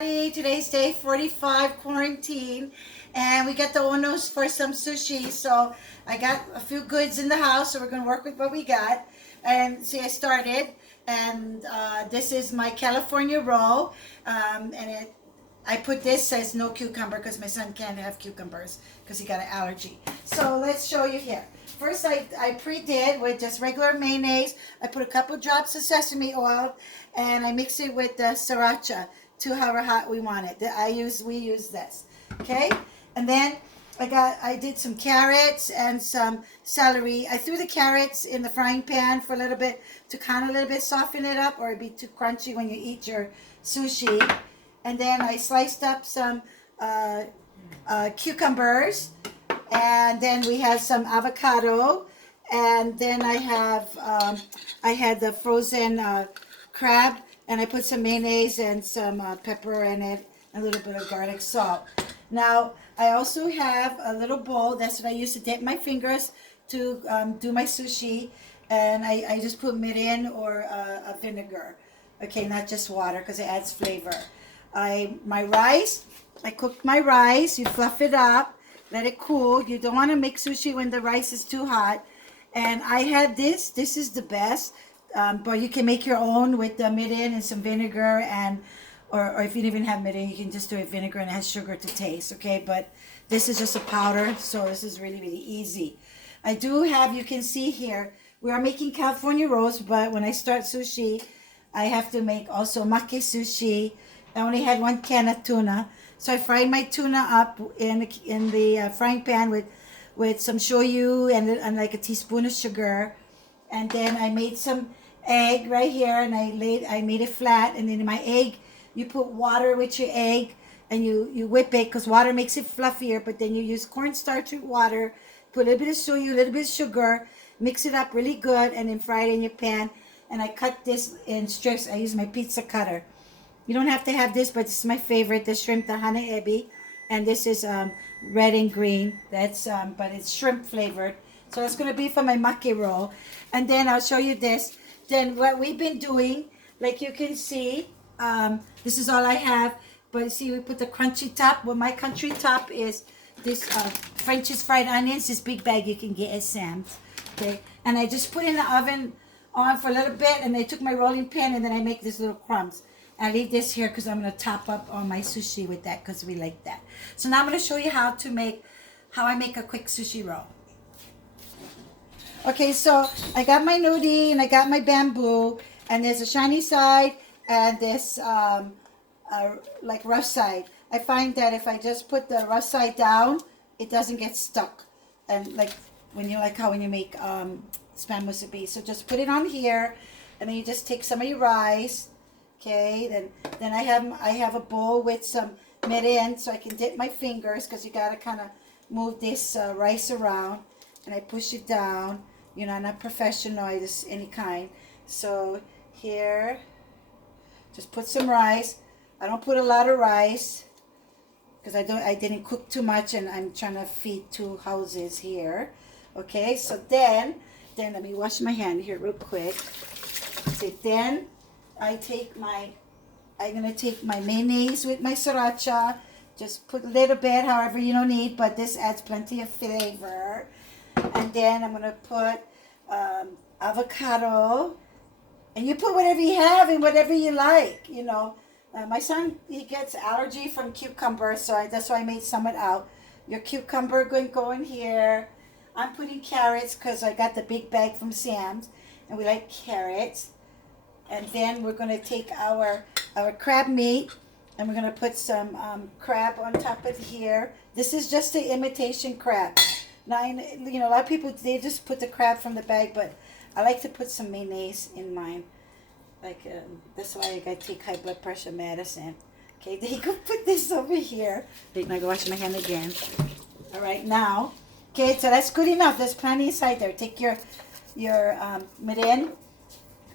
Today's day 45 quarantine, and we got the onos for some sushi. So I got a few goods in the house, so we're gonna work with what we got. And see, I started, and this is my California roll, and I put this says no cucumber because my son can't have cucumbers because he got an allergy. So let's show you here. First, I pre-did with just regular mayonnaise. I put a couple drops of sesame oil, and I mix it with the sriracha to however hot we want it. We use this, okay? And then I did some carrots and some celery. I threw the carrots in the frying pan for a little bit to kind of a little bit soften it up, or it'd be too crunchy when you eat your sushi. And then I sliced up some cucumbers, and then we have some avocado, and then I had the frozen crab, and I put some mayonnaise and some pepper in it, and a little bit of garlic salt. Now I also have a little bowl. That's what I use to dip my fingers to do my sushi, and I just put mirin or a vinegar. Okay, not just water because it adds flavor. My rice, I cooked my rice. You fluff it up, let it cool. You don't want to make sushi when the rice is too hot. And I had this. This is the best. But you can make your own with the mirin and some vinegar, and or if you don't even have mirin, you can just do it vinegar and it has sugar to taste. Okay, but this is just a powder, so this is really easy. I do have, you can see here, we are making California rolls, but when I start sushi, I have to make also maki sushi. I only had one can of tuna, so I fried my tuna up in the frying pan with some shoyu and like a teaspoon of sugar, and then I made some egg right here, and I made it flat, and then in my egg you put water with your egg, and you whip it because water makes it fluffier, but then you use cornstarch with water, put a little bit of shoyu, a little bit of sugar, mix it up really good, and then fry it in your pan. And I cut this in strips. I use my pizza cutter. You don't have to have this, but this is my favorite, the shrimp, the hana ebi, and this is red and green. That's but it's shrimp flavored. So that's going to be for my maki roll. And then I'll show you this. Then what we've been doing, like you can see, this is all I have. But see, we put the crunchy top. Well, my country top is this French's fried onions, this big bag you can get at Sam's. Okay, and I just put in the oven on for a little bit, and I took my rolling pin, and then I make these little crumbs. I leave this here because I'm going to top up on my sushi with that because we like that. So now I'm going to show you how I make a quick sushi roll. Okay, so I got my nudi and I got my bamboo, and there's a shiny side and this like rough side. I find that if I just put the rough side down, it doesn't get stuck. And like when you make spam musubi. So just put it on here, and then you just take some of your rice. Okay, then I have a bowl with some mirin, so I can dip my fingers because you gotta kind of move this rice around, and I push it down. You know, I'm not professional, I just any kind. So here, just put some rice. I don't put a lot of rice because I didn't cook too much, and I'm trying to feed two houses here. Okay, so then let me wash my hand here real quick. See, then I'm gonna take my mayonnaise with my sriracha. Just put a little bit, however you don't need, but this adds plenty of flavor. And then I'm gonna put avocado, and you put whatever you have and whatever you like. You know, my son, he gets allergy from cucumber, so that's why I made some it out. Your cucumber going to go in here. I'm putting carrots because I got the big bag from Sam's, and we like carrots. And then we're going to take our crab meat, and we're going to put some crab on top of here. This is just the imitation crab. Now, you know, a lot of people, they just put the crab from the bag, but I like to put some mayonnaise in mine. Like, that's why I got to take high blood pressure medicine. Okay, then you go put this over here. Wait, I go wash my hand again. All right, now, okay, so that's good enough. There's plenty inside there. Take your mirin,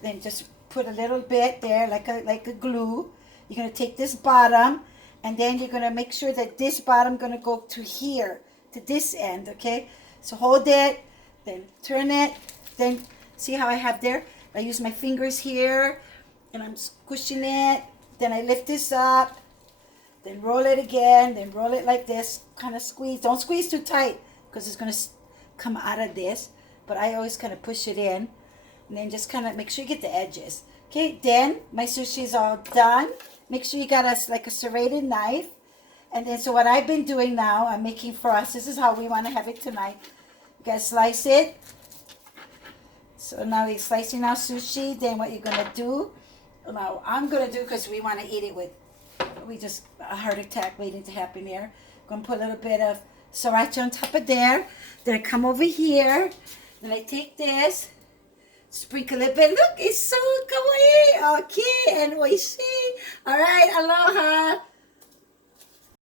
then just put a little bit there, like a glue. You're gonna take this bottom, and then you're gonna make sure that this bottom gonna go to here, to this end. Okay, so hold it, then turn it, then see how I have there. I use my fingers here, and I'm squishing it. Then I lift this up, Then roll it again. Then roll it like this. Kind of squeeze. Don't squeeze too tight because it's going to come out of this. But I always kind of push it in. And then just kind of make sure you get the edges. Okay, then my sushi is all done. Make sure you got like a serrated knife. And then so what I've been doing now, I'm making for us. This is how we want to have it tonight. You gotta slice it. So now we're slicing our sushi. Then what you're gonna do, now I'm gonna do because we want to eat it with, we just, a heart attack waiting to happen here. Gonna put a little bit of sriracha on top of there. Then I come over here. Then I take this, sprinkle a little bit. Look, it's so kawaii. Okay, and oishi. All right, aloha.